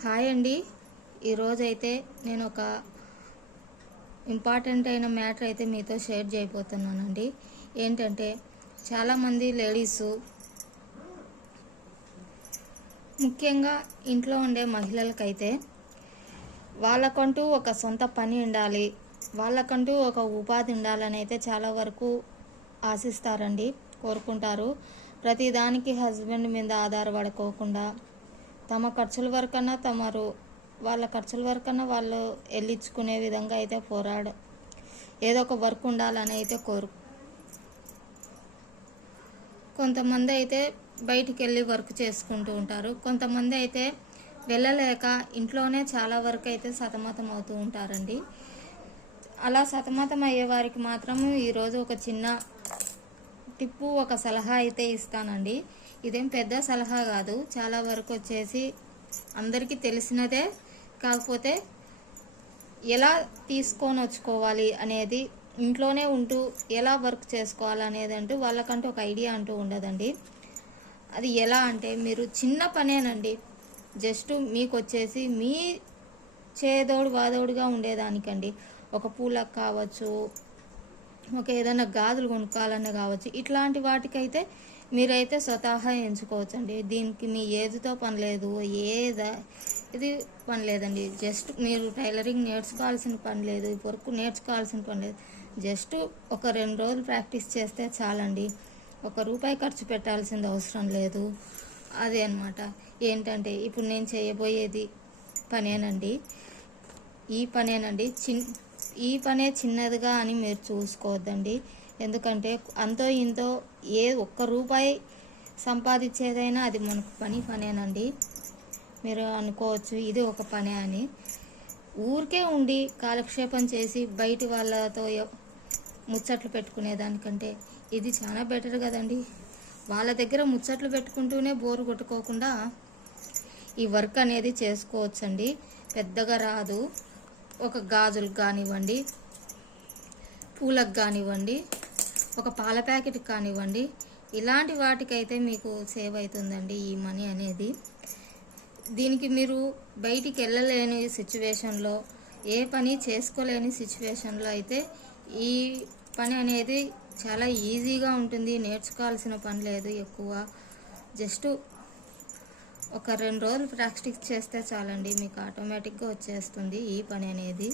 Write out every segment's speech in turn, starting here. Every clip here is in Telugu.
హాయ్ అండి. ఈరోజైతే నేను ఒక ఇంపార్టెంట్ అయిన మ్యాటర్ అయితే మీతో షేర్ చేయబోతున్నానండి. ఏంటంటే చాలామంది లేడీసు, ముఖ్యంగా ఇంట్లో ఉండే మహిళలకైతే వాళ్ళకంటూ ఒక సొంత పని ఉండాలి, వాళ్ళకంటూ ఒక ఉపాధి ఉండాలని అయితే చాలా వరకు ఆశిస్తారండి, కోరుకుంటారు. ప్రతిదానికి హస్బెండ్ మీద ఆధారపడుకోకుండా తమ ఖర్చుల వరకన్నా వాళ్ళ ఖర్చుల వరకన్నా వాళ్ళు వెళ్ళించుకునే విధంగా అయితే ఏదో ఒక వర్క్ ఉండాలని అయితే కొంతమంది అయితే బయటికి వెళ్ళి వర్క్ చేసుకుంటూ ఉంటారు. కొంతమంది అయితే వెళ్ళలేక ఇంట్లోనే చాలా వరకు అయితే సతమతం అవుతూ ఉంటారండి. అలా సతమతం అయ్యే వారికి మాత్రం ఈరోజు ఒక చిన్న టిప్పు, ఒక సలహా అయితే ఇస్తానండి. ఇదేం పెద్ద సలహా కాదు, చాలా వరకు వచ్చేసి అందరికీ తెలిసినదే. కాకపోతే ఎలా తీసుకొని వచ్చుకోవాలి అనేది, ఇంట్లోనే ఉంటూ ఎలా వర్క్ చేసుకోవాలి అనేది అంటూ వాళ్ళకంటూ ఒక ఐడియా అంటూ ఉండదండి. అది ఎలా అంటే, మీరు చిన్న పనేనండి, జస్ట్ మీకు వచ్చేసి మీ చేదోడు వాదోడుగా ఉండేదానికండి. ఒక పూలకు కావచ్చు, ఒక ఏదైనా గాజులు కొనుక్కోవాలన్నా కావచ్చు, ఇట్లాంటి వాటికైతే మీరైతే స్వతహా ఎంచుకోవచ్చండి. దీనికి మీ ఏజ్తో పని లేదు, ఇది పని లేదండి. జస్ట్ మీరు టైలరింగ్ నేర్చుకోవాల్సిన పని లేదు, వర్క్ నేర్చుకోవాల్సిన పని లేదు. జస్ట్ ఒక 2 రోజులు ప్రాక్టీస్ చేస్తే చాలండి. ₹1 ఖర్చు పెట్టాల్సింది అవసరం లేదు. అదే అనమాట. ఏంటంటే ఇప్పుడు నేను చేయబోయేది పనేనండి. ఈ పనే చిన్నదిగా అని మీరు చూసుకోవద్దండి. ఎందుకంటే అంతో ఇంతో ₹1 సంపాదించేదైనా అది మనకు పనేనండి. మీరు అనుకోవచ్చు ఇది ఒక పనే అని. ఊరికే ఉండి కాలక్షేపం చేసి బయటి వాళ్ళతో ముచ్చట్లు పెట్టుకునేదానికంటే ఇది చాలా బెటర్ కదండి. వాళ్ళ దగ్గర ముచ్చట్లు పెట్టుకుంటూనే బోరు కొట్టుకోకుండా ఈ వర్క్ అనేది చేసుకోవచ్చండి. పెద్దగా రాదు. ఒక గాజులకు కానివ్వండి, పూలకు కానివ్వండి, ఒక పాల ప్యాకెట్కి కానివ్వండి, ఇలాంటి వాటికైతే మీకు సేవ్ అవుతుందండి ఈ మనీ అనేది. దీనికి మీరు బయటికి వెళ్ళలేని సిచ్యువేషన్లో, ఏ పని చేసుకోలేని సిచ్యువేషన్లో అయితే ఈ పని అనేది చాలా ఈజీగా ఉంటుంది. నేర్చుకోవాల్సిన పని లేదు ఎక్కువ. జస్ట్ ఒక 2 రోజులు ప్రాక్టీస్ చేస్తే చాలండి, మీకు ఆటోమేటిక్గా వచ్చేస్తుంది ఈ పని అనేది.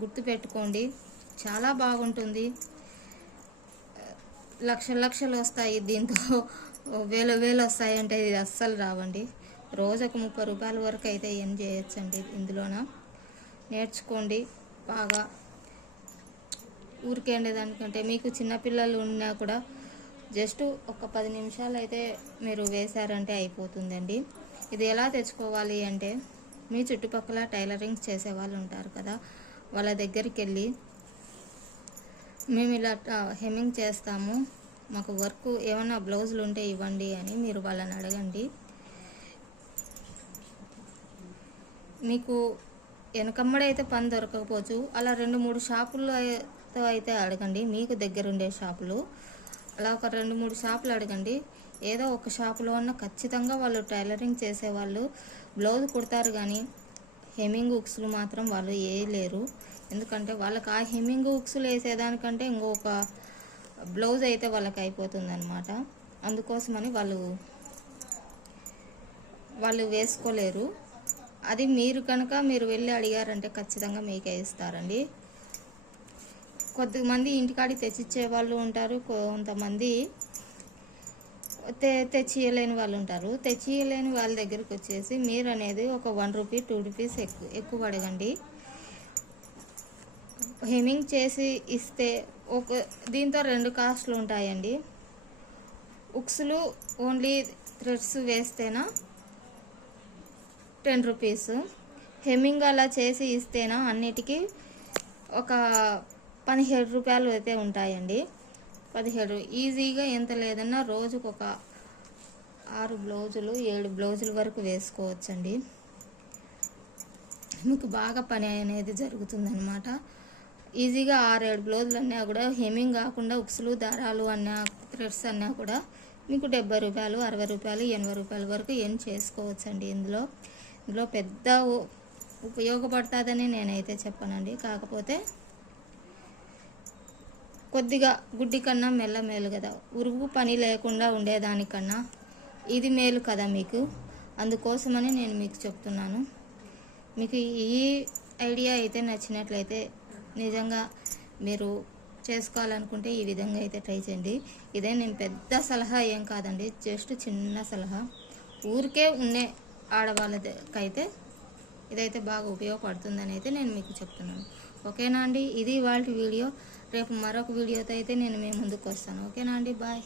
గుర్తుపెట్టుకోండి, చాలా బాగుంటుంది. లక్షలు వస్తాయి దీంతో, వేలు వస్తాయంటే ఇది అస్సలు రావండి. రోజుకు ₹30 వరకు అయితే ఏం చేయొచ్చండి ఇందులోన. నేర్చుకోండి బాగా. ఊరికే ఉండేదానికంటే మీకు చిన్నపిల్లలు ఉన్నా కూడా జస్ట్ ఒక 10 నిమిషాలు అయితే మీరు వేశారంటే అయిపోతుందండి. ఇది ఎలా తెచ్చుకోవాలి అంటే, మీ చుట్టుపక్కల టైలరింగ్ చేసే వాళ్ళు ఉంటారు కదా, వాళ్ళ దగ్గరికి వెళ్ళి మేము ఇలా హెమ్మింగ్ చేస్తాము, మాకు వర్క్ ఏమన్నా బ్లౌజులు ఉంటే ఇవ్వండి అని మీరు వాళ్ళని అడగండి. మీకు వెనకమ్మడైతే పని దొరకకపోవచ్చు, అలా 2-3 షాపుల్లో అయితే అడగండి. మీకు దగ్గరుండే షాపులు, అలా ఒక 2-3 షాపులు అడగండి. ఏదో ఒక షాపులో ఉన్న ఖచ్చితంగా వాళ్ళు టైలరింగ్ చేసేవాళ్ళు బ్లౌజ్ కుడతారు, కానీ హెమ్మింగ్ హుక్స్లు మాత్రం వాళ్ళు వేయలేరు. ఎందుకంటే వాళ్ళకి ఆ హెమ్మింగ్ హుక్స్లు వేసేదానికంటే ఇంకొక బ్లౌజ్ అయితే వాళ్ళకి అయిపోతుంది అనమాట. అందుకోసమని వాళ్ళు వేసుకోలేరు. అది మీరు వెళ్ళి అడిగారంటే ఖచ్చితంగా మీకే ఇస్తారండి. కొద్దిమంది ఇంటికాడికి తెచ్చిచ్చే వాళ్ళు ఉంటారు, కొంతమంది తెచ్చియలేని వాళ్ళు ఉంటారు. తెచ్చియలేని వాళ్ళ దగ్గరికి వచ్చేసి మీరు అనేది ఒక ₹1, ₹2 ఎక్కువ అడగండి. హెమ్మింగ్ చేసి ఇస్తే దీంతో 2 కాస్ట్లు ఉంటాయండి. హుక్స్లు ఓన్లీ థ్రెడ్స్ వేస్తేనా ₹10, హెమ్మింగ్ అలా చేసి ఇస్తేనా అన్నిటికీ ఒక ₹17 అయితే ఉంటాయండి. 17 ఈజీగా ఎంత లేదన్నా రోజుకు ఒక 6 బ్లౌజులు 7 బ్లౌజుల వరకు వేసుకోవచ్చండి. మీకు బాగా పని అనేది జరుగుతుందన్నమాట. ఈజీగా 6-7 బ్లౌజులు అన్నా కూడా హెమ్మింగ్ కాకుండా హుక్స్లు, దారాలు అన్నా, థ్రెడ్స్ అన్నా కూడా మీకు ₹70, ₹60, ₹80 వరకు చేసుకోవచ్చండి ఇందులో. ఇందులో పెద్ద ఉపయోగపడుతుందని నేనైతే చెప్పానండి. కాకపోతే కొద్దిగా గుడ్డి కన్నా మెల్ల మేలు కదా, ఉరుగు పని లేకుండా ఉండేదానికన్నా ఇది మేలు కదా మీకు. అందుకోసమని నేను మీకు చెప్తున్నాను. మీకు ఈ ఐడియా అయితే నచ్చినట్లయితే నిజంగా మీరు చేసుకోవాలనుకుంటే ఈ విధంగా అయితే ట్రై చేయండి. ఇదే నేను పెద్ద సలహా ఏం కాదండి, జస్ట్ చిన్న సలహా. ఊరికే ఉండే ఆడవాళ్ళకైతే ఇదైతే బాగా ఉపయోగపడుతుందని అయితే నేను మీకు చెప్తున్నాను. ఓకేనా అండి, ఇది ఇవాళ వీడియో. రేపు మరొక వీడియోతో అయితే నేను మీ ముందుకు వస్తాను. ఓకేనా అండి, బాయ్.